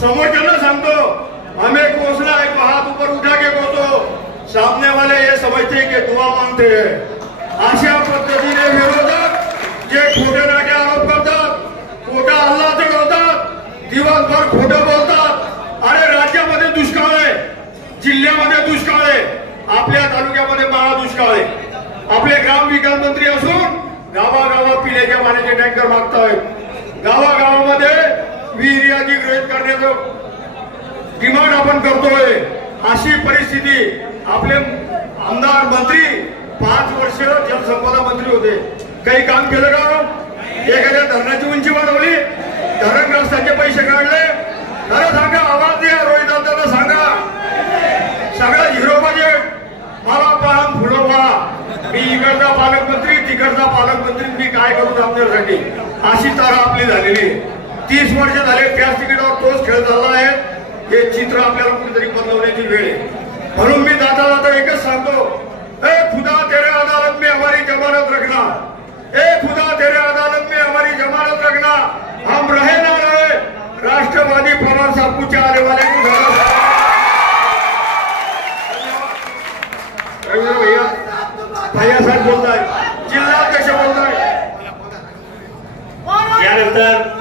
समोरच्याला सांगतो हमें कोसना है तो हाथ ऊपर उठा के बोलतो, सामने वाले ये समझते कि दुआ मांगते हैं। अशा पद्धतीने विरोधक जे खोटे नाटे आरोप करतात, खोटा हल्ला चढवतात, दिवसभर खोटं बोलतात। अरे राज्यामध्ये दुष्काळ आहे, जिल्ह्यामध्ये दुष्काळ आहे, आपल्या तालुक्यामध्ये महाा दुष्काळ आहे। आपले ग्राम विकास मंत्री असून गावागावात पिण्याच्या पाण्याचे टँकर मागतायत, गावागावामध्ये विहीर अधिग्रहित करण्याचं डिमांड आपण करतोय। अशी परिस्थिती आपले आमदार मंत्री 5 वर्ष जलसंपदा मंत्री होते, काही काम केलं का? एखाद्या धरणाची उंची वाढवली, धरणग्रस्तांचे पैसे काढले? खरं सांगा, आवाज द्या, रोहित दादांना सांगा, सगळा झिरो बजेट मला पाहून पुढं व्हा। मी इकडचा पालकमंत्री, तिकडचा पालकमंत्री, मी काय करू आपल्यासाठी? अशी तारा आपली झालेली आहे। 30 वर्ष झाले त्याच तिकिटावर तोच खेळ चालला आहे। हे चित्र आपल्याला कुठेतरी बदलवण्याची वेळ आहे। म्हणून मी जाता जाता एकच सांगतो, ए खुदा तेरे अदालत में हमारी जमानत रखना, ए खुदा तेरे अदालत में हमारी जमानत रखना। हम रहे ना रहे, राष्ट्रवादी पवार साहब कुछ आने वाले को भैया भैया साहेब बोलताय, जिल्हाध्यक्ष बोलताय। यानंतर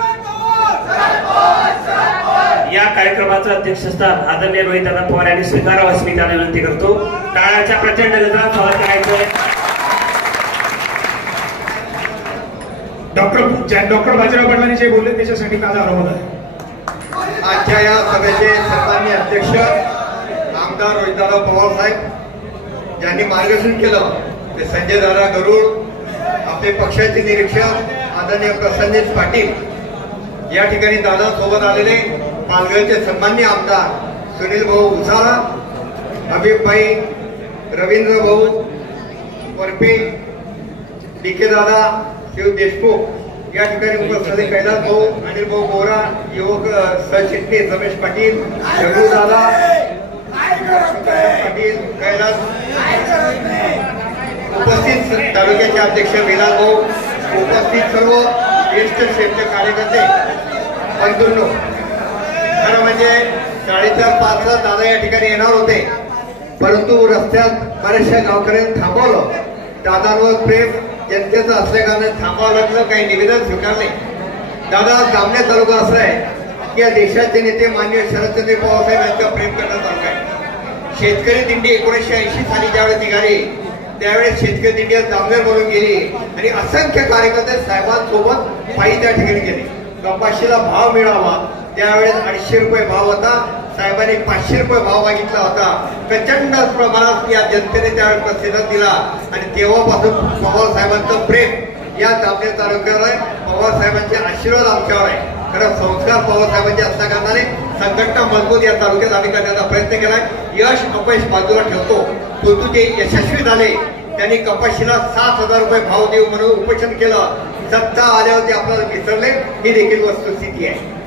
या कार्यक्रमाचं अध्यक्षस्थान आदरणीय रोहितदादा पवार यांनी स्वीकारावं अशी मी त्यांना विनंती करतो। टाळ्याच्या प्रचंड गजरात स्वागत करायचंय। डॉक्टर बाजीराव बंडानी जे बोलले त्याच्यासाठी माझा आभार आहे। आजच्या या सभेचे सन्माननीय अध्यक्ष आमदार रोहितदादा पवार साहेब ज्यांनी मार्गदर्शन केलं ते संजय दादा गरुड, आपले पक्षाचे निरीक्षक आदरणीय प्रसन्नजीत पाटील, या ठिकाणी दादा सोबत आलेले पालघरचे सन्माननीय आमदार सुनील भाऊ उसाळा, हबीब भाई, रवींद्र भाऊ परपे, डीके दादा, शिव देशमुख, या ठिकाणी उपस्थित कैलास भाऊ, अनिल भाऊ बोरा, युवक सरचिटणीस रमेश पाटील, जगू दादा पाटील, कैलास उपस्थित तालुक्याचे अध्यक्ष विलास भाऊ, उपस्थित सर्व ज्येष्ठ क्षेत्र कार्यकर्ते बंधूंनो, खरं म्हणजे 4:30 दादा या ठिकाणी येणार होते, परंतु रस्त्यात बऱ्याचशा गावकऱ्यांनी थांबवलं। दादांवर प्रेम जनतेचं असल्याकारणाने थांबावं लागलं, काही निवेदन स्वीकारले। दादा जामनेर तालुका असा आहे की या देशाचे नेते माननीय शरदचंद्र पवार साहेब यांचा प्रेम करण्याचा तालुका आहे। शेतकरी दिंडी 1980 साली ज्यावेळेस निघाली त्यावेळेस शेतकरी दिंडी जामनेर म्हणून गेली आणि असंख्य कार्यकर्ते साहेबांसोबत पायी त्या ठिकाणी गेले। कपाशीला भाव मिळावा त्यावेळेस 250 रुपये भाव होता, साहेबांनी 500 रुपये भाव मागितला होता। प्रचंड प्रमाणात या जनतेने त्यावेळेस प्रतिसाद दिला आणि तेव्हापासून पवार साहेबांचं प्रेम या जामनेर तालुक्यावर आहे। पवार साहेबांचे आशीर्वाद आमच्यावर आहे। खरं संस्कार पवार साहेबांचे असल्याकारणाने संघटना मजबूत या तालुक्यात आम्ही करण्याचा प्रयत्न केलाय। यश अपयश बाजूला ठेवतो, परंतु जे यशस्वी झाले त्यांनी कपाशीला 7,000 रुपये भाव देऊ म्हणून उपोषण केलं। सत्ता आल्यावरती आपल्याला विसरले, ही देखील वस्तुस्थिती आहे।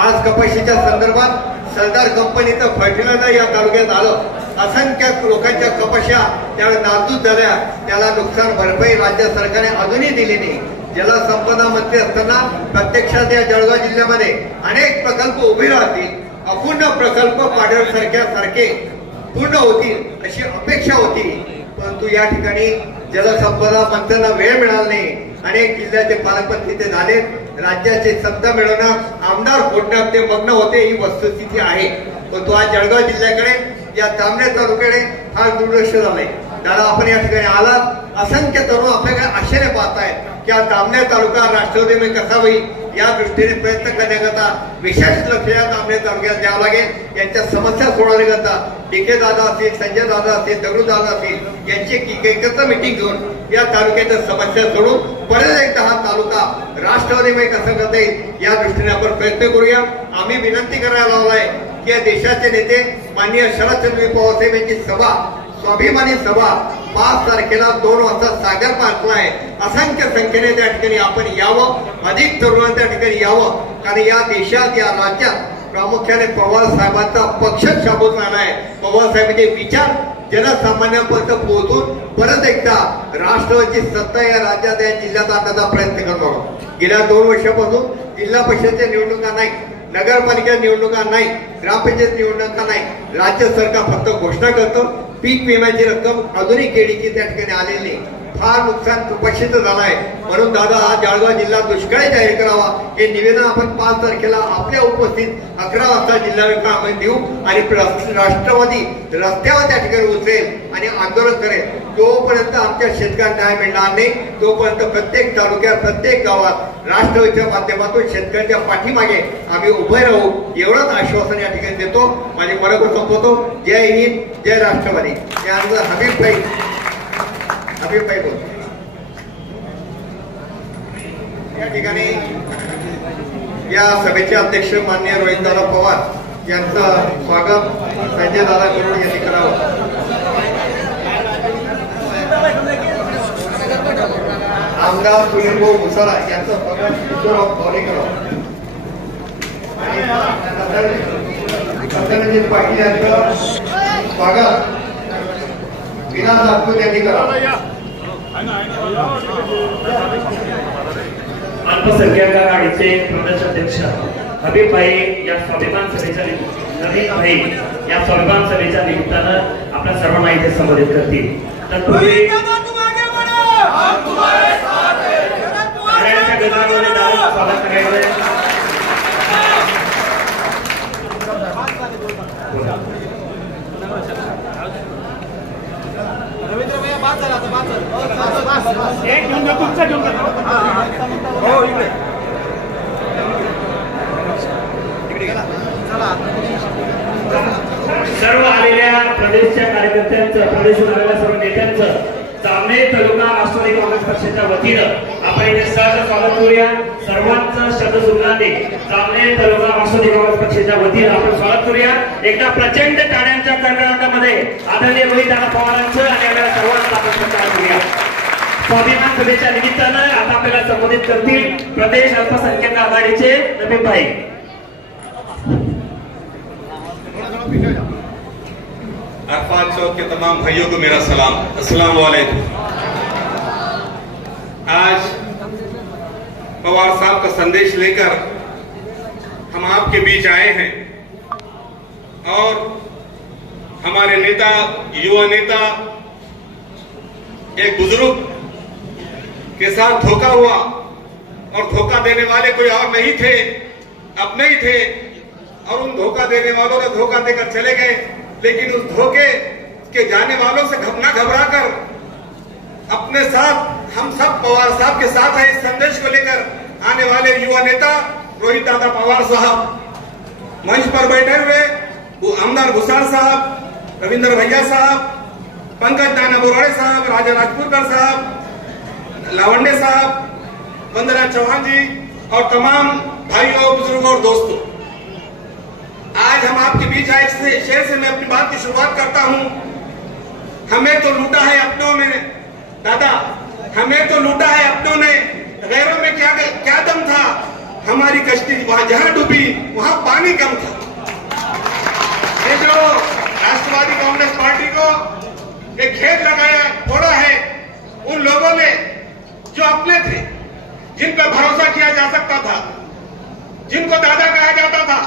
आज कपाशीच्या संदर्भात सरदार कंपनीचं फर्टिलायझर या तालुक्यात आलं, असंख्य लोकांच्या कपाशा त्यावेळेस नासधूस झाल्या, त्याला नुकसान भरपाई राज्य सरकारने अजूनही दिली नाही। जलसंपदा मंत्री असताना प्रत्यक्षात या जळगाव जिल्ह्यामध्ये अनेक प्रकल्प उभे राहतील, अपूर्ण प्रकल्प पाडळसारखे पूर्ण होतील अशी अपेक्षा होती, परंतु या ठिकाणी जलसंपदा मंत्र्यांना वेळ मिळाला नाही। अनेक जिल्ह्याचे पालकमंत्री ते झाले, राज्याचे सत्ता मिळवणं, आमदार फोडण्यात ते मग्न होते, ही वस्तुस्थिती आहे। परंतु आज जळगाव जिल्ह्याकडे या जामनेर तालुक्याकडे फार दुर्लक्ष झालंय। दादा आपण या ठिकाणी आलात, असंख्य तरुण आपल्याकडे आशेने पाहतायत की आज जामनेर तालुका राष्ट्रवादीमध्ये कसा होईल या दृष्टीने प्रयत्न करण्याकरता विशेष लक्ष या जामनेर तालुक्यात द्यावं लागेल। यांच्या समस्या सोडवण्याकरता डीके दादा असतील, संजय दादा असतील, दगडू दादा असतील यांची एकत्र मिटिंग घेऊन या तालुक्याच्या समस्या सोडून परत एकदा हा तालुका राष्ट्रवादीमध्ये कसा करता येईल या दृष्टीने आपण प्रयत्न करूया। आम्ही विनंती करायला लावलाय की या देशाचे नेते माननीय शरदचंद्र पवार साहेब यांची सभा, स्वाभिमानी सभा 5 तारखेला 2 वाजता सागर पार्कला आहे। असंख्य संख्येने त्या ठिकाणी आपण यावं, अधिक तरुण त्या ठिकाणी यावं, कारण या देशात या राज्यात प्रामुख्याने पवार साहेबांचा पक्ष शाबूत राहणार आहे। पवार साहेबांचे विचार जनसामान्यांपर्यंत पोहोचून परत एकदा राष्ट्रवादीची सत्ता या राज्यात या जिल्ह्यात आणण्याचा प्रयत्न करतो। गेल्या 2 वर्षापासून जिल्हा परिषदेच्या निवडणुका नाही, नगरपालिका निवडणुका नाही, ग्रामपंचायत निवडणुका नाही, राज्य सरकार फक्त घोषणा करतं. पीक विम्याची रक्कम अजूनही केडीची त्या ठिकाणी आलेली नाही. फार नुकसान कुपोषित झालं आहे. म्हणून दादा हा जळगाव जिल्हा दुष्काळी जाहीर करावा हे निवेदन आपण 5 तारखेला आपल्या उपस्थित 11 वाजता जिल्हाधिकाऱ्यांमध्ये देऊ आणि राष्ट्रवादी रस्त्यावर त्या ठिकाणी उतरेल आणि आंदोलन करेल. तोपर्यंत आमच्या शेतकऱ्यांना न्याय मिळणार नाही. तोपर्यंत प्रत्येक तालुक्यात प्रत्येक गावात राष्ट्रवादीच्या माध्यमातून शेतकऱ्यांच्या पाठीमागे आम्ही उभे राहू एवढंच आश्वासन या ठिकाणी देतो. माझे मनोगत संपवतो. जय हिंद, जय राष्ट्रवादी. त्यानंतर हबीब भाई बोलतो. या ठिकाणी या सभेचे अध्यक्ष माननीय रोहितदादा पवार यांचं स्वागत संजय दादा गरुड यांनी करावं. आमदार सुनील भाऊ मुसारा यांचं स्वागत किशोरराव पवार करावं. चंद्रजीत पाटील यांचं स्वागत विनाश राजपूत यांनी करावं. अल्पसंख्याक आघाडीचे प्रदेश अध्यक्ष हबीब भाई या स्वाभिमान सभेच्या निमित्तानं आपल्या सर्वांना इथे संबोधित करतील. तत्पूर्वी स्वागत करायचं. सर्व आलेल्या प्रदेशच्या कार्यकर्त्यांचं, प्रदेशून आलेल्या सर्व नेत्यांचं जामनेर तालुका राष्ट्रवादी काँग्रेस पक्षाच्या वतीनं आपण इथे सहज स्वागत करूया. सर्वांचं शब्दसुमनाने जामनेर तालुका राष्ट्रवादी काँग्रेस पक्षाच्या वतीनं आपण स्वागत करूया. एकदा प्रचंड टाळ्यांच्या कडकडाटामध्ये आदरणीय रोहितदादा पवारांचं आणि आपल्या सर्वांचा आपण सत्कार करूया. स्वाभिमान सभेच्या निमित्तानं आता आपल्याला संबोधित करतील प्रदेश अल्पसंख्याक आघाडीचे हबीब भाई. अरफात चौक के तमाम भाइयों को मेरा सलाम. अस्सलाम वालेकुम. आज पवार साहब का संदेश लेकर हम आपके बीच आए हैं और हमारे नेता, युवा नेता, एक बुजुर्ग के साथ धोखा हुआ और धोखा देने वाले कोई और नहीं थे, अपने ही थे और उन धोखा देने वालों ने धोखा देकर चले गए. लेकिन उस धोखे के जाने वालों से न घबराकर अपने साथ हम सब पवार साहब के साथ है. इस संदेश को लेकर आने वाले युवा नेता रोहित दादा पवार साहब मंच पर बैठे हुए, वो आमदार भूसार साहब, रविंद्र भैया साहब, पंकज नाना बोराड़े साहब, राजा राजपुरकर साहब, लावंडे साहब, वंदना चौहान जी और तमाम भाइयों, बुजुर्गों और दोस्तों, आज हम आपके बीच आए. शेर से मैं अपनी बात की शुरुआत करता हूं. हमें तो लूटा है अपनों ने दादा, हमें तो लूटा है अपनों ने, गैरों में क्या दम था. हमारी कश्ती वहां जहां डूबी वहां पानी कम था. ये जो राष्ट्रवादी कांग्रेस पार्टी को एक खेत लगाया, फोड़ा है, उन लोगों ने जो अपने थे, जिन पर भरोसा किया जा सकता था, जिनको दादा कहा जाता था,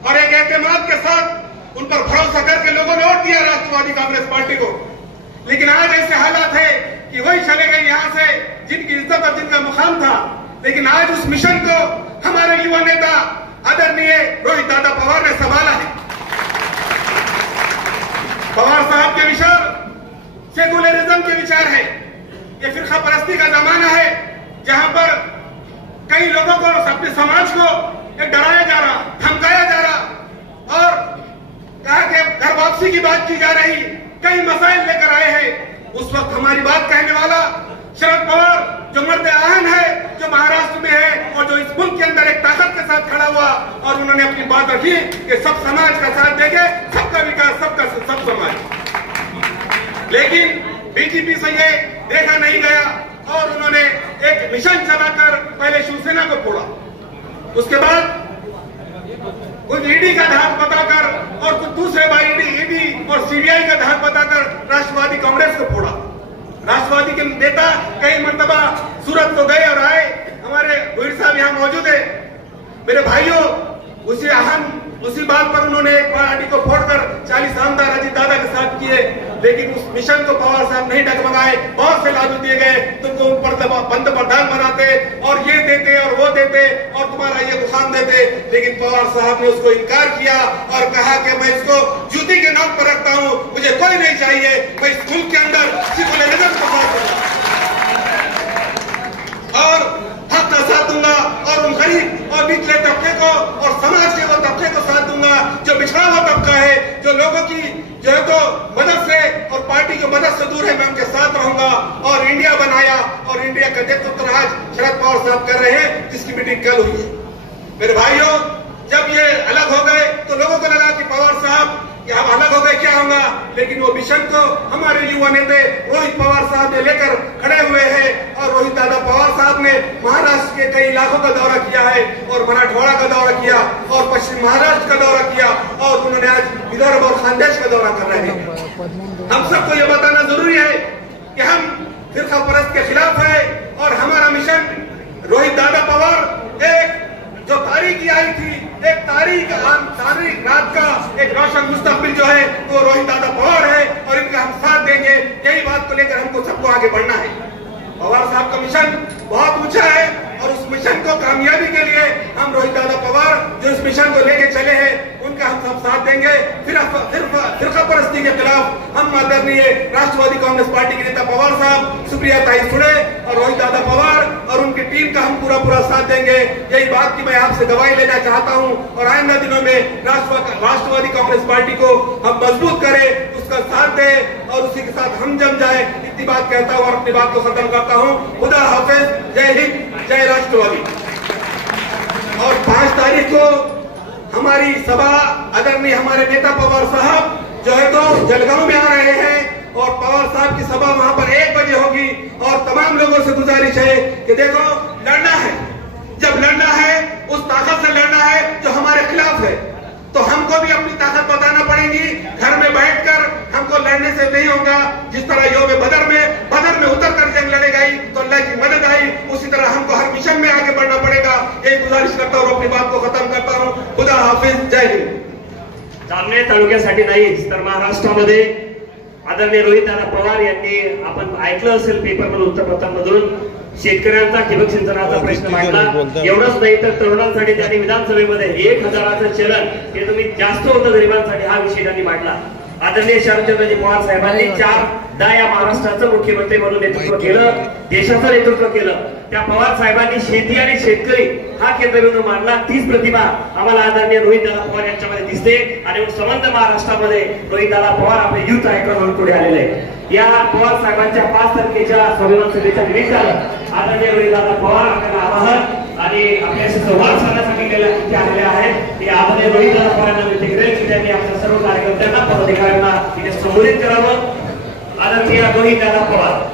और एक एतमाद के साथ उन पर भरोसा करके लोगों ने वोट दिया राष्ट्रवादी कांग्रेस पार्टी को. लेकिन आज ऐसे हालात है कि वही चले गए यहां से जिनकी इज्जत और जिनका मुकाम था. लेकिन आज उस मिशन को हमारे युवा नेता आदरणीय रोहित दादा पवार ने संभाला है. पवार साहब के विचार सेकुलरिज्म के विचार है. ये फिरका परस्ती का जमाना है जहां पर कई लोगों को, अपने समाज को डराया जा रहा, धमकाया जा रहा और कहा कि घर वापसी की बात की जा रही. कई मसाइल लेकर आए हैं. उस वक्त हमारी बात कहने वाला शरद पवार, जो मर्द आहन है, जो महाराष्ट्र में है और जो इस मुल्क के अंदर एक ताकत के साथ खड़ा हुआ और उन्होंने अपनी बात रखी कि सब समाज का साथ देंगे, सबका विकास, सब समाज. लेकिन बीजेपी से ये देखा नहीं गया और उन्होंने एक मिशन चलाकर पहले शिवसेना को फोड़ा, उसके बाद कुछ ईडी का धाक बताकर और कुछ दूसरे बार ईडी और सीबीआई का धाक बताकर राष्ट्रवादी कांग्रेस को फोड़ा. राष्ट्रवादी के नेता कई मर्तबा सूरत को गए और आए. हमारे भूर साहब यहाँ मौजूद है. मेरे भाइयों, उसी बात पर उन्होंने एक पार्टी को फोड़कर 40 आमदार अजीत दादा के साथ किए, लेकिन उस मिशन को पवार साहब नहीं डगमगाए। बहुत से लालू दिए गए, तुमको उन पर पंतप्रधान बनाते और ये देते और वो देते और तुम्हारा ये मुकाम देते, लेकिन पवार साहब ने उसको इनकार किया और कहा कि मैं इसको जूती के नाम पर रखता हूं, मुझे कोई नहीं चाहिए, मैं इस मुल्क के अंदर सेकुलरिज्म को साथ दूंगा और हक का साथ दूंगा और उन गरीब और निचले तबके को और समाज के वो तबके को साथ दूंगा जो पिछड़ा हुआ तबका है, जो लोगों की जो है तो मदद से और पार्टी की मदद से दूर है, मैं उनके साथ रहूंगा। और इंडिया बनाया और इंडिया का नेतृत्व आज शरद पवार साहब कर रहे हैं, जिसकी मीटिंग कल हुई है। मेरे भाइयों, जब ये अलग हो गए तो लोगों को लगा कि पवार साहब कि हम अलग हो गए क्या होगा, लेकिन वो मिशन को हमारे युवा नेता रोहित पवार साहब ने लेकर खड़े हुए हैं और रोहित दादा पवार साहब ने महाराष्ट्र के कई इलाकों का दौरा किया है और मराठवाड़ा का दौरा किया और पश्चिम महाराष्ट्र का दौरा किया और उन्होंने आज विदर्भ और खानदेश का दौरा कर रहे हैं। हम सबको ये बताना जरूरी है कि हम फिरका परस्त के खिलाफ है और हमारा मिशन रोहित दादा पवार एक जो तारीख आई थी, एक तारीख रात का एक रोशन मुस्तकबिल जो है वो रोहित दादा पवार है और इनका हम साथ देंगे। यही बात को लेकर हमको सबको आगे बढ़ना है। पवार साहब का मिशन बहुत ऊंचा है और उस मिशन को कामयाबी के लिए हम रोहित दादा पवार जो इस मिशन को लेके चले हैं उनका हम सब साथ देंगे। फिरका परस्ती के खिलाफ हम आदरणीय राष्ट्रवादी कांग्रेस पार्टी के नेता पवार साहब, सुप्रिया ताई सुड़े और रोहित दादा पवार और उनकी टीम का हम पूरा साथ देंगे। यही बात की मैं आपसे गवाही लेना चाहता हूं और आइंदा दिनों में राष्ट्रवादी कांग्रेस पार्टी को हम मजबूत करें, उसका साथ दें और उसी के साथ हम जम जाए। इतनी बात कहता हूं और अपनी बात को खत्म करता हूं। खुदा हाफिज, जय हिंद, जय राष्ट्रवादी। और 5 तारीख को हमारी सभा आदरणीय हमारे नेता पवार साहब जो है तो जलगांव में आ रहे हैं और पवार साहब की सभा वहां पर 1 बजे होगी और तमाम लोगों से गुजारिश है कि देखो लड़ना है, जब लड़ना है उस ताकत से लड़ना है जो हमारे खिलाफ है, तो हमको भी अपनी ताकत बताना पड़ेगी। घर में बैठकर हमको लड़ने से नहीं होगा। जिस तरह योग बदर में उतर कर जंग लड़े गई तो अल्लाह की मदद आई, उसी तरह हमको हर मिशन में आगे बढ़ना पड़ेगा। यही गुजारिश करता हूँ, अपनी बात को खत्म करता हूँ। खुदा हाफिज, जय हिंद। जामनेर तालुक्यासाठी नाहीच तर महाराष्ट्रामध्ये आदरणीय रोहित दादा पवार यांनी आपण ऐकलं असेल पेपरमध्ये वृत्तपत्रांमधून शेतकऱ्यांचा ठिबक सिंचनाचा प्रश्न मांडला। एवढंच नाही तर तरुणांसाठी त्यांनी विधानसभेमध्ये 1000चं चलन हे तुम्ही जास्त होतं गरिबांसाठी हा विषय त्यांनी मांडला। आदरणीय शरदचंद्रजी पवार साहेबांनी 4दा या महाराष्ट्राचं मुख्यमंत्री म्हणून नेतृत्व केलं, देशाचं नेतृत्व केलं। त्या पवार साहेबांनी शेती आणि शेतकरी हा केंद्रबिंदू मांडला। तीच प्रतिभा आम्हाला आदरणीय रोहित दादा पवार यांच्यामध्ये दिसते आणि संबंध महाराष्ट्रामध्ये रोहित दादा पवार आपले युथ आयकॉन म्हणून पुढे आलेले आहे। या पवार साहेबांच्या 5 तारखेच्या स्वाभिमान सभेच्या निमित्तानं आदरणीय रोहित दादा पवार आपल्याला आवाहन आणि आपल्याशी संवाद साधण्यासाठी इथे आलेले आहेत। ते आदरणीय रोहित दादा पवार यांना विनंती करेल की त्यांनी आपल्या सर्व कार्यकर्त्यांना पदाधिकाऱ्यांना इथे संबोधित करावं। आदरणीय रोहित दादा पवार।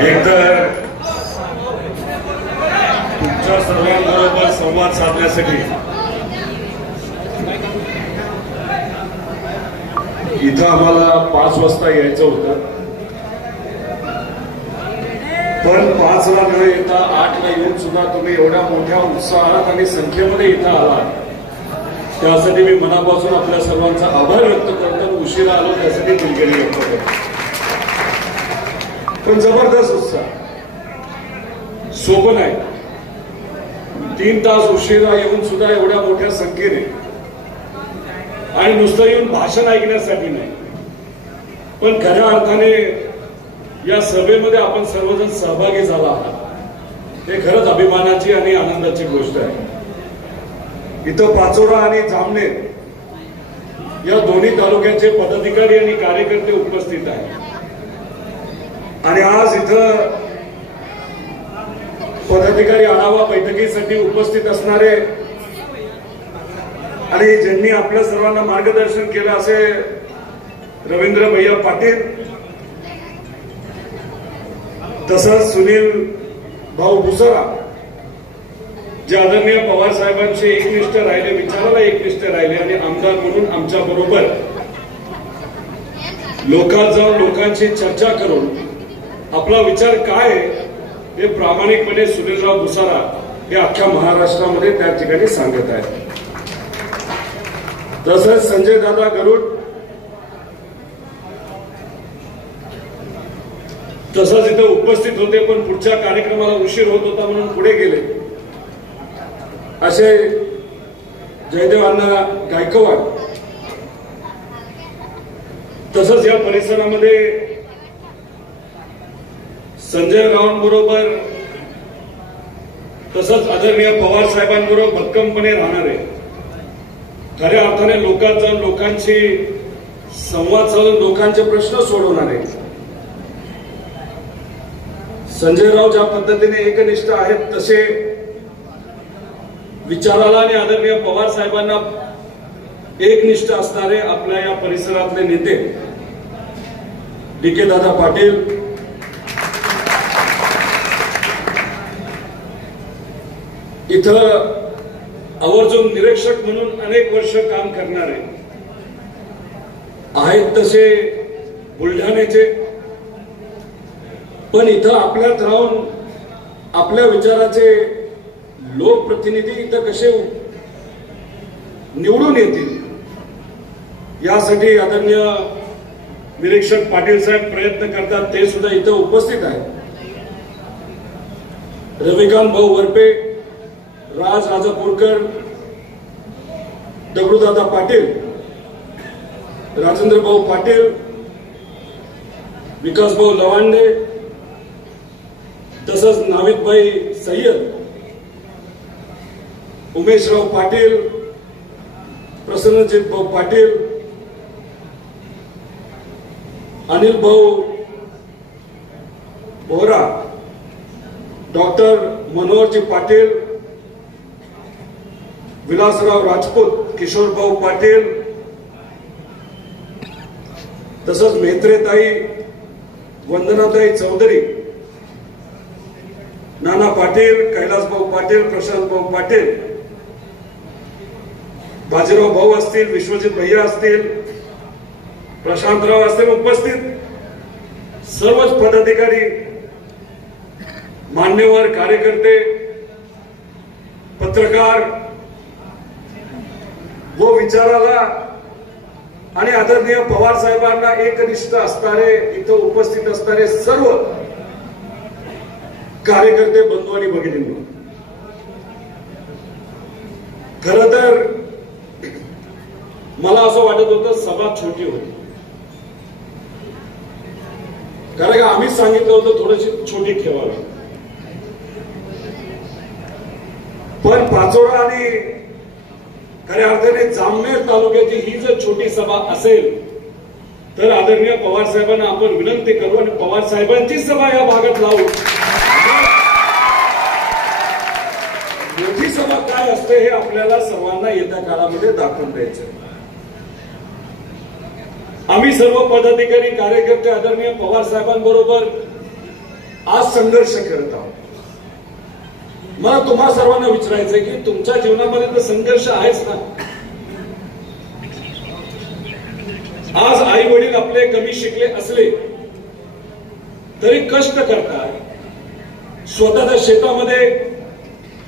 एकतर तुमच्या सर्वांबरोबर संवाद साधण्यासाठी इथं आम्हाला 5 वाजता यायचं होतं, पण 5ला न येता 8ला येऊन सुद्धा तुम्ही एवढ्या मोठ्या उत्साहात आणि संख्येमध्ये इथं आलात, त्यासाठी मी मनापासून आपल्या सर्वांचा आभार व्यक्त करतो। उशिरा आलो त्यासाठी दिलगिरी व्यक्त करतो, पण जबरदस्त उत्साह, सोपं नाही। 3 तास उशिरा येऊन सुद्धा एवढ्या मोठ्या संख्येने आणि नुसतं येऊन भाषण ऐकण्यासाठी नाही, पण खऱ्या अर्थाने या सभेमध्ये आपण सर्वजण सहभागी झाला आहात, हे खरंच अभिमानाची आणि आनंदाची गोष्ट आहे। इथं पाचोरा आणि जामनेर या दोन्ही तालुक्याचे पदाधिकारी आणि कार्यकर्ते उपस्थित आहेत आणि आज इथं पदाधिकारी आढावा बैठकीसाठी उपस्थित असणारे आणि ज्यांनी आपल्या सर्वांना मार्गदर्शन केलं असे रवींद्र भैया पाटील, तसंच सुनील भाऊ भुसारा, जे आदरणीय पवार साहेबांचे एकनिष्ठ राहिले, विचाराला एकनिष्ठ राहिले आणि आमदार म्हणून आमच्या बरोबर लोकात जाऊन लोकांची चर्चा करून आपला विचार काय हे प्रामाणिकपणे सुनीलराव भुसारा हे अख्ख्या महाराष्ट्रामध्ये त्या ठिकाणी सांगत आहेत. तसंच संजय दादा गरुड तसंच इथं उपस्थित होते, पण पुढच्या कार्यक्रमाला उशीर होत होता म्हणून पुढे गेले. असे जयदेव अण्णा गायकवाड, तसंच या परिसरामध्ये संजय रावांबरोबर तसंच आदरणीय पवार साहेबांबरोबर भक्कमपणे राहणारे, खऱ्या अर्थाने लोकात जाऊन लोकांशी संवाद साधून लोकांचे प्रश्न सोडवणारे संजय राव ज्या पद्धतीने एकनिष्ठ आहेत तसे विचाराला आणि आदरणीय पवार साहेबांना एकनिष्ठ असणारे आपल्या या परिसरातले नेते डी.के. दादा पाटील, इथं आवर्जून निरीक्षक म्हणून अनेक वर्ष काम करणारे आहेत तसे बुलढाण्याचे, पण इथं आपल्यात राहून आपल्या विचाराचे लोकप्रतिनिधी इथं कसे निवडून येतील यासाठी आदरणीय निरीक्षक पाटील साहेब प्रयत्न करतात, ते सुद्धा इथं उपस्थित आहेत. रविकांत भाऊ वरपे, राज राजापूरकर, दगडूदादा पाटील, राजेंद्र भाऊ पाटील, विकास भाऊ लवांडे, तसंच नाविदभाई सय्यद, उमेशराव पाटील, प्रसन्नजित भाऊ पाटील, अनिल भाऊ बोहरा, डॉक्टर मनोहरजी पाटील, विलासराव राजपूत, किशोर भाऊ पाटील, तसंच मेत्रेताई, वंदनाताई चौधरी, नाना पाटील, कैलास भाऊ पाटील, प्रशांत भाऊ पाटील, बाजीराव भाऊ असतील, विश्वजित भैया असतील, प्रशांतराव असतील, उपस्थित सर्वच पदाधिकारी, मान्यवर कार्यकर्ते, पत्रकार व विचाराला आणि आदरणीय पवार साहेबांना एकनिष्ठ असणारे इथं उपस्थित असणारे सर्व कार्यकर्ते, बंधू आणि भगिनींनो, खरं तर मला असं वाटत होतं सभा छोटी होती, कारण का आम्हीच सांगितलं होतं थोडीशी छोटी ठेवावी, पण पाचोरा आणि खऱ्या अर्थाने जामनेर तालुक्याची ही जर छोटी सभा असेल तर आदरणीय पवार साहेबांना आपण विनंती करू आणि पवार साहेबांची सभा या भागात लावू. मोठी सभा काय असते हे आपल्याला सर्वांना येत्या काळामध्ये दाखवून द्यायचं. आम्ही सर्व पदाधिकारी कार्यकर्ते आदरणीय पवार साहेबांबरोबर आज संघर्ष करत आहोत. मला तुम्हा सर्वांना विचारायचंय की तुमच्या जीवनामध्ये तर संघर्ष आहेच ना. आज आई वडील आपले कमी शिकले असले तरी कष्ट करतात, स्वतःच्या शेतामध्ये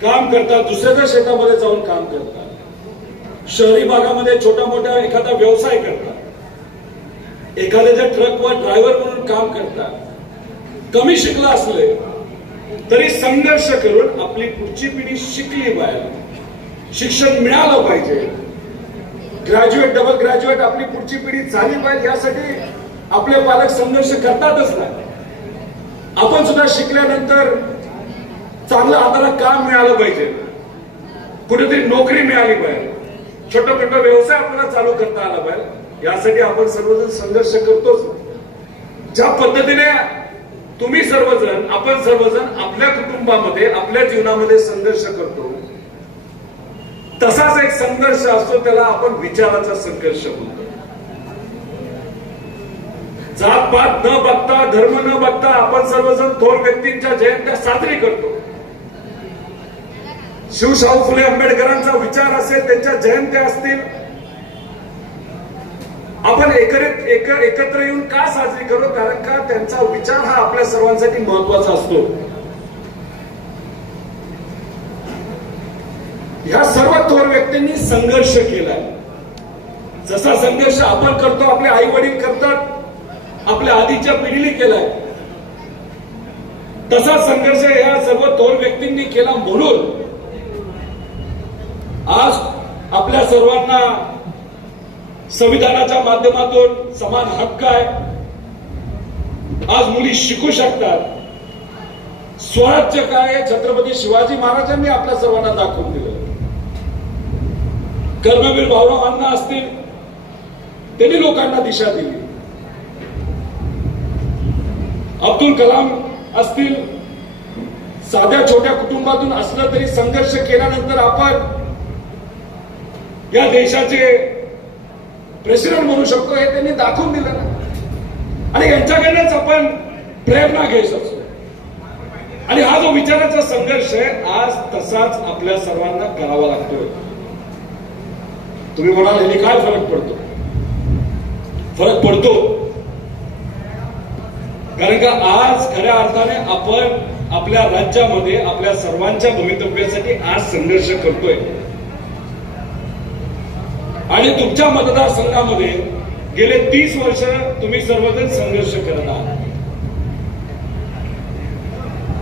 काम करतात, दुसऱ्याच्या शेतामध्ये जाऊन काम करतात, शहरी भागामध्ये छोटा मोठा एखादा व्यवसाय करतात, एखाद्याच्या ट्रकवर ड्रायव्हर म्हणून काम करतात. कमी शिकला असले तरी संघर्ष करून आपली पुढची पिढी शिकली पाहिजे, शिक्षण मिळालं पाहिजे, ग्रॅज्युएट डबल ग्रॅज्युएट आपली पुढची पिढी झाली पाहिजे, यासाठी आपले पालक संघर्ष करतातच नाही. आपण सुद्धा शिकल्यानंतर चांगलं हाताला काम मिळालं पाहिजे, कुठेतरी नोकरी मिळाली पाहिजे, छोटा मोठा व्यवसाय आपल्याला चालू करता आला पाहिजे, यासाठी आपण सर्वजण संघर्ष करतोच. ज्या पद्धतीने तुम्ही सर्वजण, आपण सर्वजण आपल्या कुटुंबामध्ये आपल्या जीवनामध्ये संघर्ष करतो, तसाच एक संघर्ष असतो, त्याला आपण विचाराचा संघर्ष म्हणतो. जात पात न बघता, धर्म न बघता आपण सर्वजण थोर व्यक्तींच्या जयंत्या साजरी करतो. शिवशाहू फुले आंबेडकरांचा विचार असेल, त्यांच्या जयंत्या असतील, आपण एकत्र येऊन का साजरी करू? कारण का त्यांचा विचार हा आपल्या सर्वांसाठी महत्वाचा असतो. ह्या सर्व थोर व्यक्तींनी संघर्ष केलाय. जसा संघर्ष आपण करतो, आपले आई वडील करतात, आपल्या आधीच्या पिढीने केलाय, तसा संघर्ष या सर्व थोर व्यक्तींनी केला. म्हणून आज आपल्या सर्वांना संविधानाच्या माध्यमातून समान हक्क आहे. आज मुली शिकू शकतात. स्वराज्य काय आहे छत्रपती शिवाजी महाराजांनी आपल्या सर्वांना दाखवून दिलं. कर्मवीर भाऊराव अण्णा असतील, त्यांनी लोकांना दिशा दिली. अब्दुल कलाम असतील, साध्या छोट्या कुटुंबातून असलं तरी संघर्ष केल्यानंतर आपण या देशाचे प्रेसिडेंट म्हणू शकतो, हे त्यांनी दाखवून दिलं ना. आणि यांच्याकडनंच आपण प्रेरणा घ्यायचं असतो. आणि हा जो विचाराचा संघर्ष आहे, आज तसाच आपल्या सर्वांना करावा लागतोय. तुम्ही म्हणाल याने काय फरक पडतो? फरक पडतो कारण का आज खऱ्या अर्थाने आपण आपल्या राज्यामध्ये आपल्या सर्वांच्या भवितव्यासाठी आज संघर्ष करतोय. आणि तुमच्या मतदारसंघामध्ये गेले 30 वर्ष तुम्ही सर्वजण संघर्ष करत आहात.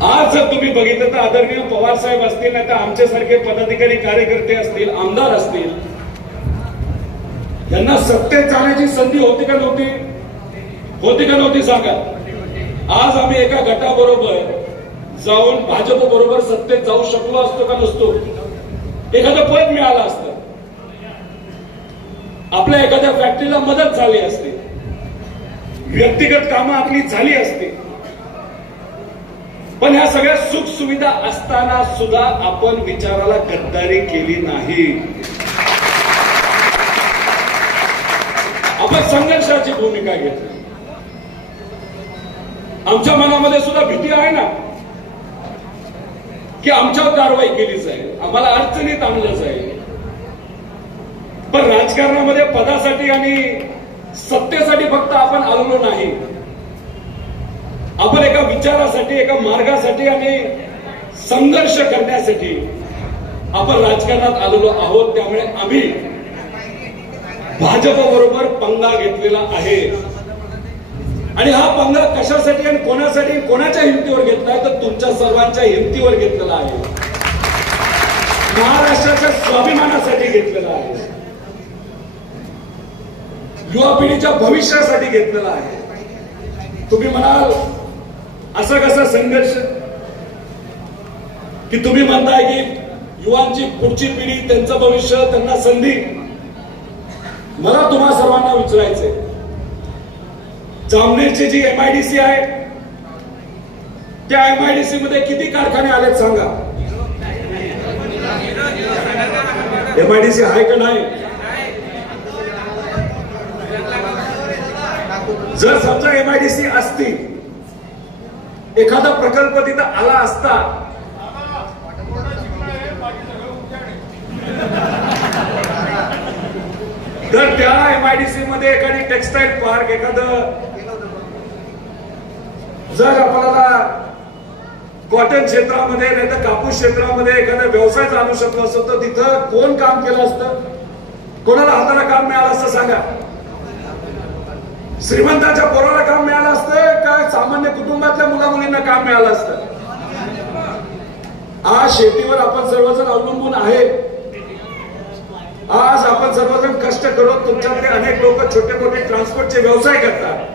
आज जर तुम्ही बघितलं तर आदरणीय पवार साहेब असतील, नाही तर आमच्यासारखे पदाधिकारी कार्यकर्ते असतील, आमदार असतील, यांना सत्तेत जाण्याची संधी होती का नव्हती? होती का नव्हती सांगा? आज आम्ही एका गटाबरोबर जाऊन भाजप बरोबर सत्तेत जाऊ शकलो असतो का नसतो? एखादं पद मिळालं असतं, आपल्या एखाद्या फॅक्टरीला मदत झाली असते, व्यक्तिगत कामं आपली झाली असती. पण ह्या सगळ्या सुख सुविधा असताना सुद्धा आपण विचाराला गद्दारी केली नाही. आपण संघर्षाची भूमिका घेतली. आमच्या मनामध्ये सुद्धा भीती आहे ना की आमच्यावर कारवाई केली जाईल, आम्हाला अडचणीत आणलं जाईल. पण राजकारणामध्ये पदासाठी आणि सत्तेसाठी फक्त आपण आलेलो नाही. आपण एका विचारासाठी, एका मार्गासाठी आणि संघर्ष करण्यासाठी आपण राजकारणात आलेलो आहोत. त्यामुळे आम्ही भाजप बरोबर पंगा घेतलेला आहे. आणि हा पंगा कशासाठी आणि कोणासाठी, कोणाच्या हिमतीवर घेतलाय? तर तुमच्या सर्वांच्या हिमतीवर घेतलेला आहे. महाराष्ट्राच्या स्वाभिमानासाठी घेतलेला आहे. युवा पिढीच्या भविष्यासाठी घेतलेला आहे. तुम्ही म्हणाल असा कसा संघर्ष? की तुम्ही म्हणताय की युवांची पुढची पिढी, त्यांचं भविष्य, त्यांना संधी. मला तुम्हा सर्वांना विचारायचंय, जामनेरची जी MIDC आहे, त्या MIDC मध्ये किती कारखाने आलेत सांगा? MIDC आहे का नाही? जर समजा MIDC असती, एखादा प्रकल्प तिथं आला असता, तर त्या MIDC मध्ये एखादी टेक्सटाईल पार्क, एखादं जर आपल्याला कॉटन क्षेत्रामध्ये नाही तर कापूस क्षेत्रामध्ये एखादा व्यवसाय चालू शकलो असतो, तर तिथं कोण काम केलं असतं? कोणाला हाताला काम मिळालं असतं सांगा? श्रीमंताच्या पोराला काम मिळालं असतं का सामान्य कुटुंबातल्या मुला मुलींना काम मिळालं असतं? आज शेतीवर आपण सर्वजण अवलंबून आहे. आज आपण सर्वजण कष्ट करत, तुमच्याकडे अनेक लोक छोटे मोठे ट्रान्सपोर्टचे व्यवसाय करतात.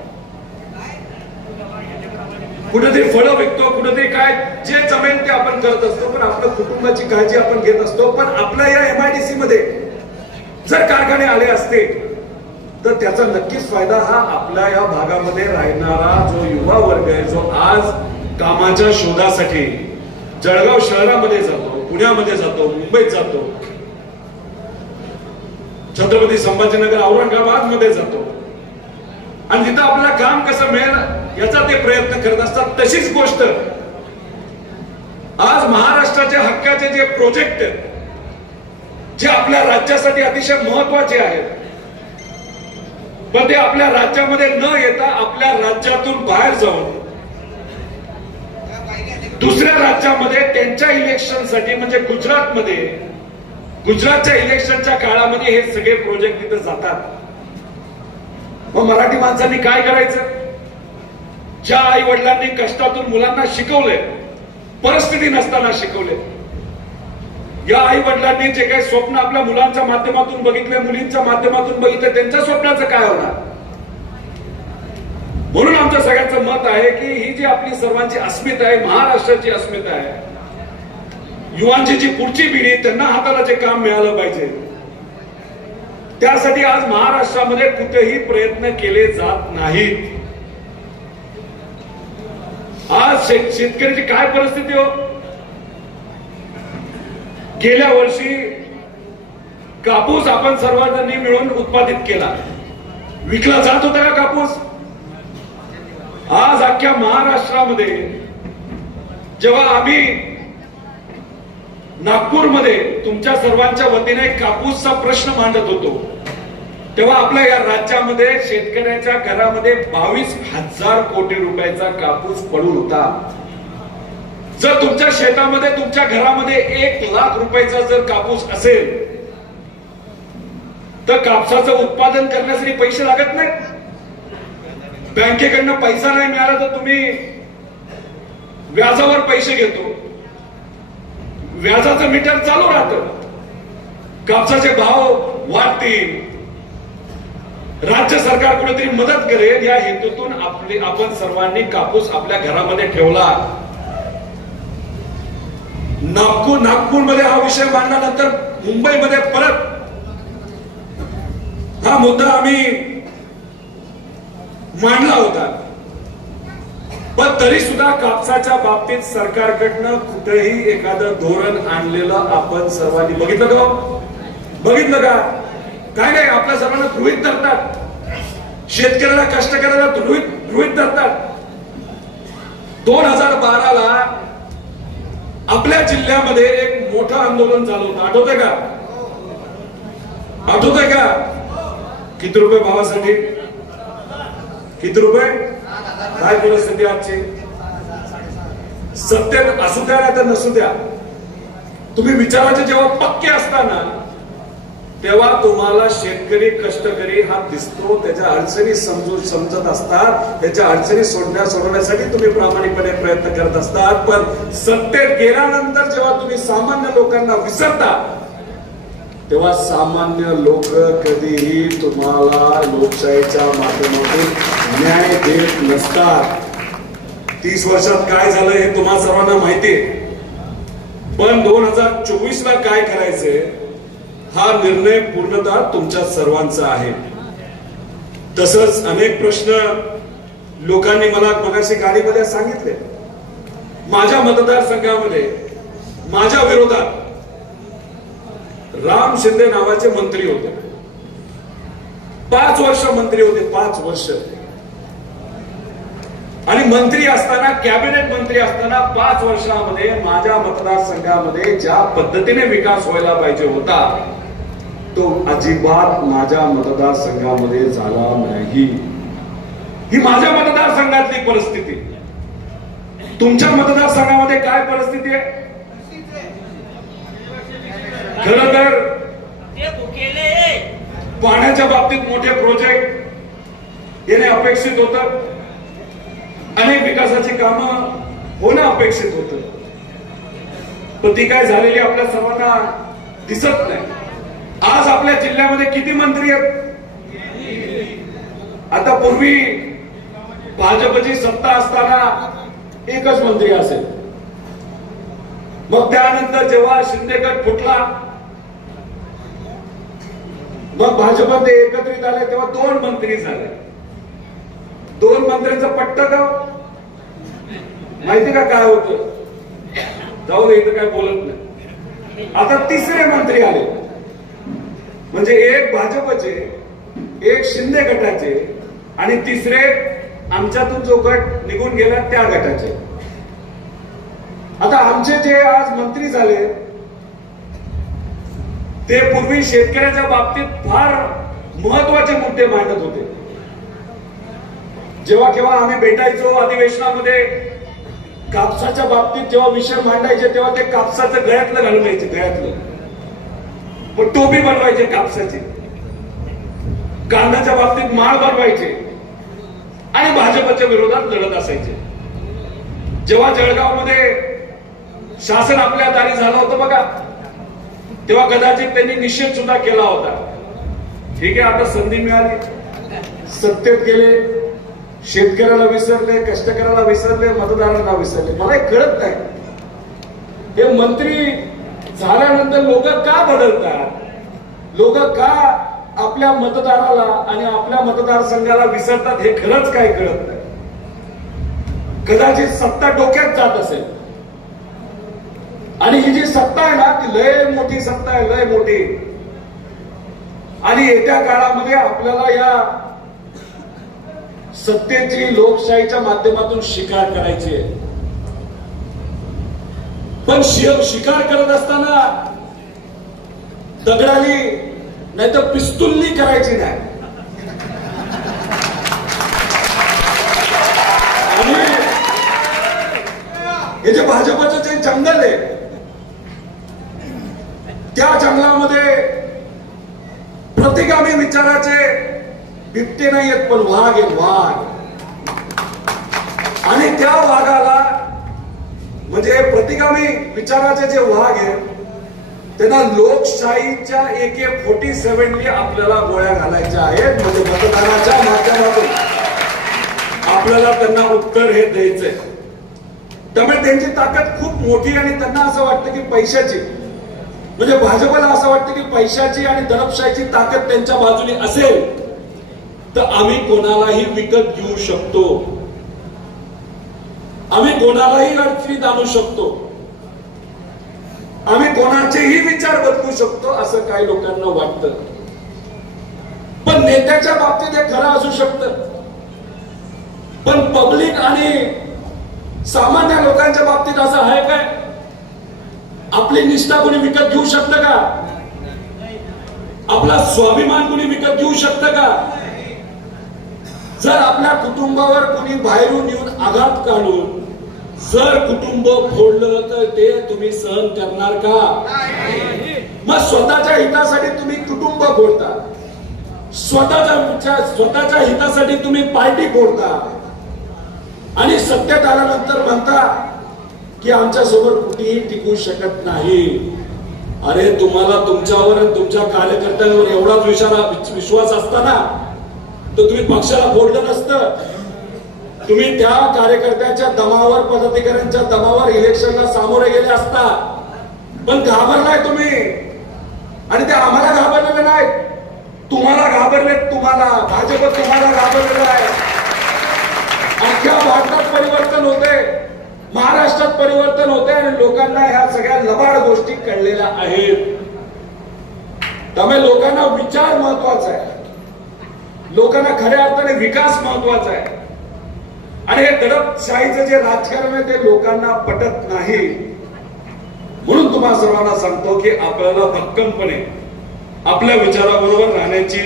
कुठेतरी फळं विकतो, कुठेतरी काय जे जमेल ते आपण करत असतो. पण आपल्या कुटुंबाची काळजी आपण घेत असतो. पण आपल्या या MIDC मध्ये जर कारखाने आले असते तर त्याचा नक्कीच फायदा हा आपल्या या भागामध्ये राहणारा जो युवा वर्ग आहे, जो आज कामाच्या शोधासाठी जळगाव शहरामध्ये जातो, पुण्यामध्ये जातो, मुंबईत जातो, छत्रपती संभाजीनगर, औरंगाबाद मध्ये जातो, आणि तिथं आपल्याला काम कसं मिळेल याचा ते प्रयत्न करत असतात. तशीच गोष्ट आज महाराष्ट्राच्या हक्काचे जे प्रोजेक्ट आहेत, जे आपल्या राज्यासाठी अतिशय महत्वाचे आहेत, पण ते आपल्या राज्यामध्ये न येता आपल्या राज्यातून बाहेर जाऊन दुसऱ्या राज्यामध्ये त्यांच्या इलेक्शनसाठी, म्हणजे गुजरातच्या इलेक्शनच्या काळामध्ये हे सगळे प्रोजेक्ट तिथे जातात. मग मराठी माणसांनी काय करायचं? ज्या आई वडिलांनी कष्टातून मुलांना शिकवले, परिस्थिती नसताना शिकवले, या आई वडिलांनी जे काही स्वप्न आपल्या मुलांच्या माध्यमातून बघितले, मुलींच्या माध्यमातून बघितले, त्यांच्या स्वप्नाचं काय होणार? म्हणून आमच्या सगळ्यांचं मत आहे की ही जी आपली सर्वांची अस्मिता आहे, महाराष्ट्राची अस्मिता आहे, युवांची जी पुढची पिढी, त्यांना हाताला जे काम मिळालं पाहिजे, त्यासाठी आज महाराष्ट्रामध्ये कुठेही प्रयत्न केले जात नाहीत. आज शेतकऱ्याची काय परिस्थिती हो? गेल्या वर्षी कापूस आपण सर्वांनी मिळून उत्पादित केला, विकला जात होता का कापूस? आज अख्ख्या महाराष्ट्रामध्ये जेव्हा आम्ही नागपूरमध्ये तुमच्या सर्वांच्या वतीने कापूसचा प्रश्न मांडत होतो, तेव्हा आपल्या या राज्यामध्ये शेतकऱ्याच्या घरामध्ये 22,000 कोटी रुपयाचा कापूस पडून होता. जर तुमच्या शेतामध्ये, तुमच्या घरामध्ये 1,00,000 रुपयाचा जर कापूस असेल, तर कापसाचं उत्पादन करण्यासाठी पैसे लागत नाही. बँकेकडनं पैसा नाही मिळाला तर तुम्ही व्याजावर पैसे घेतो, व्याजाचं मीटर चालू राहतं, कापसाचे भाव वाढतील, राज्य सरकार कुठेतरी मदत करेल या हेतूतून आपण सर्वांनी कापूस आपल्या घरामध्ये ठेवला. नागपूरमध्ये हा विषय मांडल्यानंतर मुंबईमध्ये परत हा मुद्दा आम्ही मांडला होता, पण तरी सुद्धा कापसाच्या बाबतीत सरकारकडनं कुठेही एखादं धोरण आणलेलं आपण सर्वांनी बघितलं का? काय नाही, आपल्या सर्वांना गृहीत धरतात, शेतकऱ्याला, कष्टकऱ्याला गृहीत धरतात. 2012ला आपल्या जिल्ह्यामध्ये एक मोठं आंदोलन झालं होतं, आठवतंय का? किती रुपये भावासाठी? किती रुपये? काय परिस्थिती आजची? सत्तेत असू द्या नाही तर नसू द्या, तुम्ही विचाराचे जेव्हा पक्के असताना तेव्हा तुम्हाला शेतकरी, कष्टकरी हा दिसतो, त्याच्या अडचणी समजत असतात, त्याच्या अडचणी सोडवण्यासाठी तुम्ही प्रामाणिकपणे प्रयत्न करत असतात. पण सत्तेत गेल्यानंतर जेव्हा तुम्ही सामान्य लोकांना विसरता, तेव्हा सामान्य लोक कधीही तुम्हाला लोकशाहीच्या माध्यमातून न्याय देत नसतात. 30 वर्षात काय झालं हे तुम्हा सर्वांना माहिती आहे, पण 2024ला काय करायचंय हा निर्णय पूर्णतः तुमच्या सर्वांचा आहे. तसंच अनेक प्रश्न लोकांनी मला मगाशी गाडीमध्ये सांगितले. माझ्या मतदारसंघामध्ये माझ्या विरोधात राम शिंदे नावाचे मंत्री होते, 5 वर्ष मंत्री होते, 5 वर्ष. आणि मंत्री असताना, कॅबिनेट मंत्री असताना 5 वर्षामध्ये माझ्या मतदारसंघामध्ये ज्या पद्धतीने विकास व्हायला पाहिजे होता तो अजिबात माझ्या मतदारसंघामध्ये झाला नाही. ही माझ्या मतदारसंघातली परिस्थिती. तुमच्या मतदारसंघामध्ये काय परिस्थिती आहे? खरं तर पाण्याच्या बाबतीत मोठे प्रोजेक्ट येणे अपेक्षित होतं, अनेक विकासाची कामं होणं अपेक्षित होतं, पण ती काय झालेली आपल्या सर्वांना दिसत नाही. आज आपल्या जिल्ह्यामध्ये किती मंत्री आहेत? आता पूर्वी भाजपची सत्ता असताना एकच मंत्री असेल, मग त्यानंतर जेव्हा शिंदे गट फुटला, मग भाजपात एकत्रित आले तेव्हा 2 मंत्री झाले. 2 मंत्र्यांचं पट्ट गाव माहिती का काय होतं? जाऊ दे, इथं काय बोलत नाही. आता 3रे मंत्री आले, म्हणजे एक भाजपचे, एक शिंदे गटाचे आणि 3रे आमच्यातून जो गट निघून गेला त्या गटाचे. आता आता आमचे जे आज मंत्री झाले ते पूर्वी शेतकऱ्याच्या बाबतीत फार महत्वाचे मुद्दे मांडत होते. जेव्हा केव्हा आम्ही भेटायचो अधिवेशनामध्ये, कापसाच्या बाबतीत जेव्हा विषय मांडायचे तेव्हा ते कापसाचं गळ्यातलं घालून यायचे, गळ्यातलं. पण टोपी बनवायचे कापसाची, कांद्याच्या बाबतीत माळ बनवायचे आणि भाजपच्या विरोधात लढत असायचे. जेव्हा जळगावमध्ये शासन आपल्या दारी झालं होतं बघा, तेव्हा कदाचित त्यांनी निषेध सुद्धा केला होता. ठीक आहे, आता संधी मिळाली, सत्तेत गेले, शेतकऱ्याला विसरले, कष्टकऱ्याला विसरले, मतदारांना विसरले. मला हे कळत नाही, हे मंत्री झाल्यानंतर लोक का बदलतात, लोक का आपल्या मतदाराला आणि आपल्या मतदारसंघाला विसरतात, हे खरंच काय कळत नाही. कदाचित सत्ता डोक्यात जात असेल आणि ही जी सत्ता आहे ना ती लय मोठी सत्ता आहे, लय मोठी. आणि येत्या काळामध्ये आपल्याला या सत्तेची लोकशाहीच्या माध्यमातून शिकार करायची आहे. पण शिकार करत असताना दगडाली नाही तर पिस्तुल्ली करायची नाही. आणि हे जे भाजपचं जे जंगल आहे त्या जंगलामध्ये प्रतिगामी विचाराचे बिबटे नाही आहेत, पण वाघ आहेत, वाघ. आणि त्या वाघाला म्हणजे प्रतिगामी विचाराचे जे वाघ आहेत त्यांना लोकशाहीच्या AK-47 आपल्याला गोळ्या घालायच्या आहेत. म्हणजे मतदानाच्या माध्यमातून आपल्याला त्यांना उत्तर हे द्यायचंय. त्यामुळे त्यांची ताकद खूप मोठी आणि त्यांना असं वाटतं की पैशाची, म्हणजे भाजपला असं वाटतं की पैशाची आणि दडपशाहीची ताकद त्यांच्या बाजूने असेल तर आम्ही कोणालाही विकत घेऊ शकतो, आम्ही कोणालाही अडचणीत आणू शकतो, आम्ही कोणाचेही विचार बदलू शकतो असं काही लोकांना वाटतं. पण नेत्याच्या बाबतीत हे खरं असू शकतं, पण पब्लिक आणि सामान्य लोकांच्या बाबतीत असं आहे काय? आपली निष्ठा कोणी विकत घेऊ शकतं का? आपला स्वाभिमान कोणी विकत घेऊ शकतं का? जर आपल्या कुटुंबावर कोणी बाहेरून येऊन आघात काढून जर कुटुंब फोडलं तर ते तुम्ही सहन करणार का? मग स्वतःच्या हितासाठी तुम्ही कुटुंब फोडता, स्वतःच्या हितासाठी तुम्ही पार्टी फोडता आणि सत्तेत आल्यानंतर म्हणता की आमच्या सोबत कुठेही टिकू शकत नाही. अरे तुम्हाला तुमच्यावर आणि तुमच्या कार्यकर्त्यांवर एवढाच विश्वास असताना तर तुम्ही पक्षाला फोडलं नसतं. तुम्ही त्या कार्यकर्त्याच्या दमावर, पदाधिकाऱ्यांच्या दमावर इलेक्शनला सामोरे गेले असता. पण घाबरलाय तुम्ही आणि ते आम्हाला घाबरलेले नाही, तुम्हाला घाबरले, तुम्हाला भाजप तुम्हाला घाबरलेलं आहे. अख्ख्या भारतात परिवर्तन होते, महाराष्ट्रात परिवर्तन होते आणि लोकांना ह्या सगळ्या लबाड गोष्टी कळलेल्या आहेत. त्यामुळे लोकांना विचार महत्वाचा आहे, लोकांना खऱ्या अर्थाने विकास महत्वाचा आहे. आणि हे दडपशाहीचं जे राजकारण आहे ते लोकांना पटत नाही. म्हणून तुम्हा सर्वांना सांगतो की आपल्याला भक्कमपणे आपल्या विचाराबरोबर राहण्याची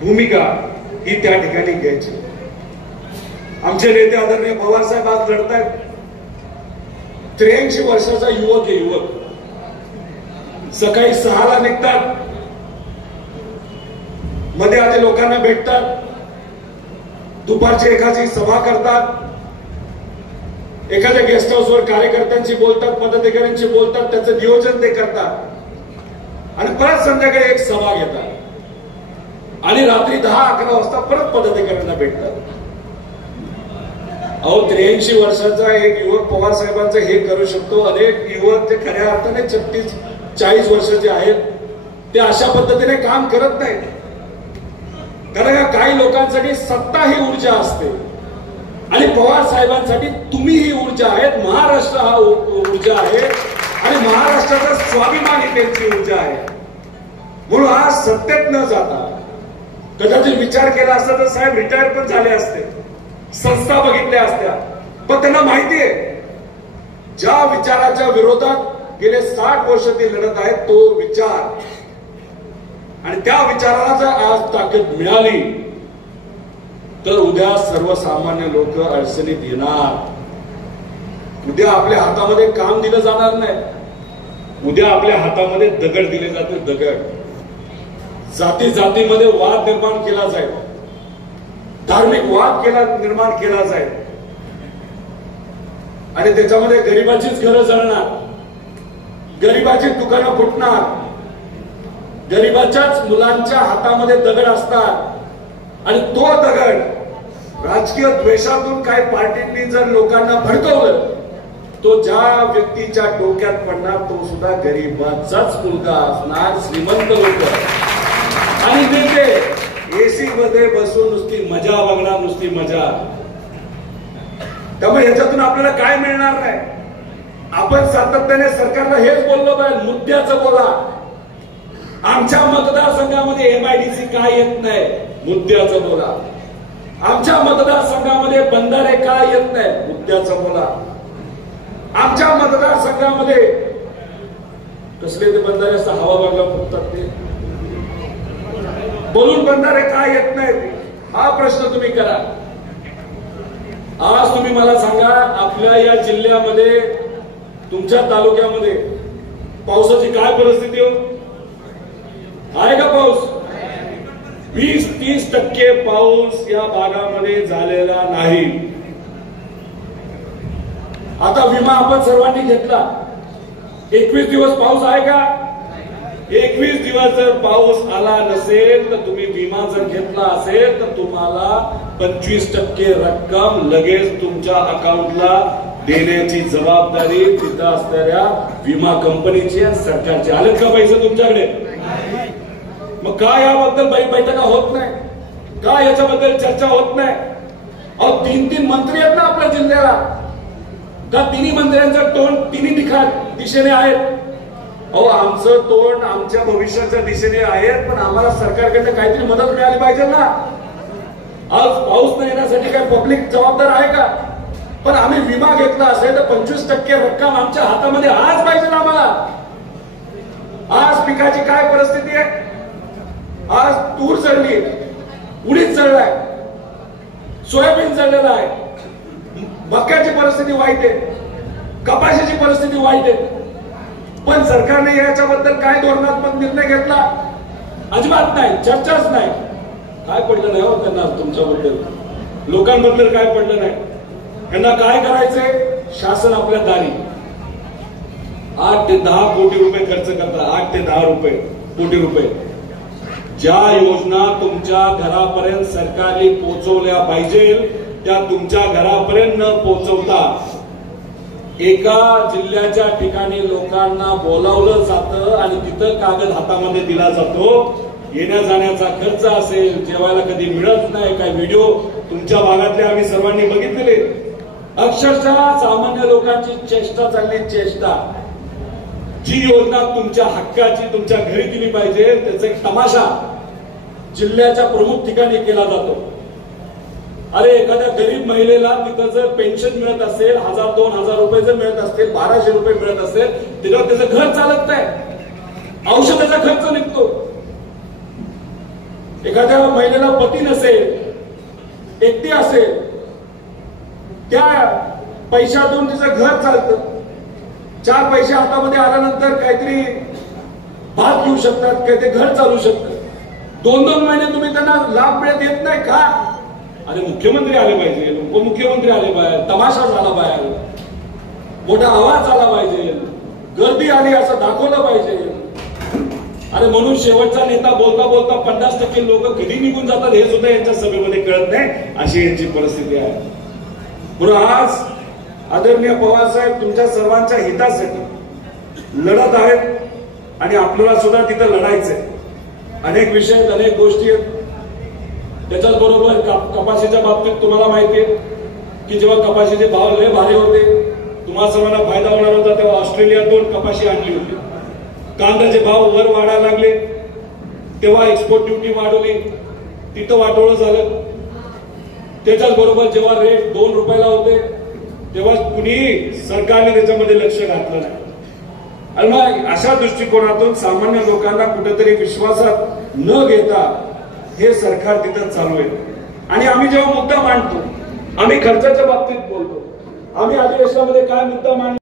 भूमिका ही त्या ठिकाणी घ्यायची. आमचे नेते आदरणीय पवार साहेब आज लढतायत. 83 वर्षाचा युवक आहे, युवक. सकाळी 6ला निघतात, मध्ये आधी लोकांना भेटतात, दुपारची एखादी सभा करतात, एखाद्या गेस्ट हाऊसवर कार्यकर्त्यांशी बोलतात, पदाधिकाऱ्यांशी बोलतात, त्याचं नियोजन ते करतात आणि परत संध्याकाळी एक सभा घेतात आणि रात्री 10-11 वाजता परत पदाधिकाऱ्यांना भेटतात. अहो 83 वर्षाचा एक युवक पवार साहेबांचं हे करू शकतो. अनेक युवक ते खऱ्या अर्थाने 36-40 वर्षाचे आहेत, ते अशा पद्धतीने काम करत नाहीत. कारण काही लोकांसाठी सत्ता ही ऊर्जा असते आणि पवार साहेबांसाठी तुम्ही ही ऊर्जा आहेत, महाराष्ट्र हा ऊर्जा आहे आणि महाराष्ट्राचा स्वाभिमान ही त्यांची ऊर्जा आहे. म्हणून आज सत्तेत न जाता कदाचित विचार केला असता तर साहेब रिटायर पण झाले असते, संस्था बघितल्या असत्या. पण त्यांना माहिती आहे ज्या विचाराच्या विरोधात गेले 60 वर्ष ते लढत आहेत तो विचार, आणि त्या विचाराला जर आज ताकद मिळाली तर उद्या सर्वसामान्य लोक अडचणीत येणार. उद्या आपल्या हातामध्ये काम दिलं जाणार नाही. उद्या आपल्या हातामध्ये दगड दिले जातील. दगड जाती जातीमध्ये वाद निर्माण केला जाईल. धार्मिक वाद निर्माण केला जाईल आणि त्याच्यामध्ये गरिबाचीच घरं जळणार, गरिबाची दुकानं फुटणार, गरिबाच्याच मुलांच्या हातामध्ये दगड असतात आणि तो दगड राजकीय द्वेषातून काही पार्टींनी जर लोकांना भडकवलं तो ज्या व्यक्तीच्या डोक्यात पडणार तो सुद्धा गरिबाचाच मुलगा असणार. श्रीमंत लोक आणि ते एसी मध्ये बसून नुसती मजा बघणार, नुसती मजा. त्यामुळे याच्यातून आपल्याला काय मिळणार नाही. आपण सातत्याने सरकारला हेच बोललो पाहिजे, मुद्द्याचं बोला. आमच्या मतदारसंघामध्ये एमआयडीसी काय येत नाही, मुद्द्याचं बोला. आमच्या मतदारसंघामध्ये बंधारे काय येत नाही, मुद्द्याचं बोला. आमच्या मतदारसंघामध्ये कसले ते बंधारे असं हवा बघला फुटतात ते बोलून बंधारे काय येत नाहीत, हा प्रश्न तुम्ही करा. आज तुम्ही मला सांगा, आपल्या या जिल्ह्यामध्ये तुमच्या तालुक्यामध्ये पावसाची काय परिस्थिती हो? आहे का पाऊस? 20-30% पाऊस या भागामध्ये झालेला नाही. आता विमा आपण सर्वांनी घेतला. 21 दिवस पाऊस आहे का? 21 दिवस जर पाऊस आला नसेल तर तुम्ही विमा जर घेतला असेल तर तुम्हाला 25% रक्कम लगेच तुमच्या अकाउंटला देण्याची जबाबदारी तिथं असणाऱ्या विमा कंपनीची आणि सरकारची. आलेत का पैसे तुमच्याकडे? मग का याबद्दल बैठका होत नाही? का याच्याबद्दल चर्चा होत नाही? अहो 3 मंत्री आहेत ना आपल्या जिल्ह्याला. का तिन्ही मंत्र्यांचं तोंड तिन्ही दिशेने आहेत? अहो आमचं तोंड आमच्या भविष्याच्या दिशेने आहे, पण आम्हाला सरकारकडनं काहीतरी मदत मिळाली पाहिजे ना. आज पाऊस न येण्यासाठी काय पब्लिक जबाबदार आहे का? पण आम्ही विमा घेतला असेल तर 25% रक्कम आमच्या हातामध्ये आज पाहिजे ना आम्हाला. आज पिकाची काय परिस्थिती आहे? आज तूर जळली, उडीद जळलाय, सोयाबीन जळलेलं आहे, मक्याची परिस्थिती वाईट आहे, कपाशीची परिस्थिती वाईट आहे. पण सरकारने याच्याबद्दल काय धोरणात्मक निर्णय घेतला? अजिबात नाही, चर्चाच नाही. काय पडलं नाही हो त्यांना तुमच्याबद्दल, लोकांबद्दल काय पडलं नाही. त्यांना काय करायचंय? शासन आपल्या दारी 8 ते 10 कोटी रुपये खर्च करतात. 8 ते 10 कोटी रुपये. ज्या योजना तुमच्या घरापर्यंत सरकारने पोहोचवल्या पाहिजे त्या तुमच्या घरापर्यंत न पोहोचवता एका जिल्ह्याच्या ठिकाणी लोकांना बोलावलं जातं आणि तिथं कागद हातामध्ये दिला जातो. येण्या जाण्याचा खर्च असेल, जेवायला कधी मिळत नाही. काय व्हिडिओ तुमच्या भागातले आम्ही सर्वांनी बघितलेले. अक्षरशः सामान्य लोकांची चेष्टा चालली, चेष्टा. जी योजना तुमच्या हक्काची तुमच्या घरी दिली पाहिजे त्याचा एक तमाशा जिल्ह्याच्या प्रमुख ठिकाणी केला जातो. अरे एखाद्या गरीब महिलेला तिथं जर पेन्शन मिळत असेल, 1000-2000 रुपये जर मिळत असतील, 1200 रुपये मिळत असेल, त्याच्यावर त्याचं घर चालत नाही, औषधाचा खर्च निघतो. एखाद्या महिलेला पती नसेल, एकटी असेल, त्या पैशातून तिचं घर चालतं. 4 पैसे हातामध्ये आल्यानंतर काहीतरी भात घेऊ शकतात, काहीतरी घर चालू शकतं. 2-2 महिने तुम्ही त्यांना लाभ मिळत येत नाही का? अरे मुख्यमंत्री आले पाहिजे, उपमुख्यमंत्री आले पाहिजे, तमाशा झाला पाहिजे, मोठा आवाज झाला पाहिजे, गर्दी आली असं दाखवलं पाहिजे. अरे म्हणून शेवटचा नेता बोलता बोलता 50% लोक कधी निघून जातात हे सुद्धा यांच्या सभेमध्ये कळत नाही. अशी यांची परिस्थिती आहे. बरोबर आज आदरणीय पवार साहेब तुमच्या सर्वांच्या हितासाठी लढत आहेत आणि आपल्याला सुद्धा तिथं लढायचंय. अनेक विषय, अनेक गोष्टी आहेत. त्याच्याच बरोबर कपाशीच्या बाबतीत तुम्हाला माहिती आहे की जेव्हा कपाशीचे भाव लय भारी होते, तुम्हाला सर्वांना फायदा होणार होता, तेव्हा ऑस्ट्रेलियातून कपाशी आणली होती. कांद्याचे भाव वर वाढायला लागले तेव्हा एक्सपोर्ट ड्युटी वाढवली, तिथं वाटोळं झालं. त्याच्याच बरोबर जेव्हा रेट 2 रुपयाला होते तेव्हा कुणी सरकारने त्याच्यामध्ये लक्ष घातलं नाही. आणि मग अशा दृष्टिकोनातून सामान्य लोकांना कुठेतरी विश्वासात न घेता हे सरकार तिथं चालू आहे. आणि आम्ही जेव्हा मुद्दा मांडतो, आम्ही खर्चाच्या बाबतीत बोलतो, आम्ही अधिवेशनामध्ये काय मुद्दा मांडतो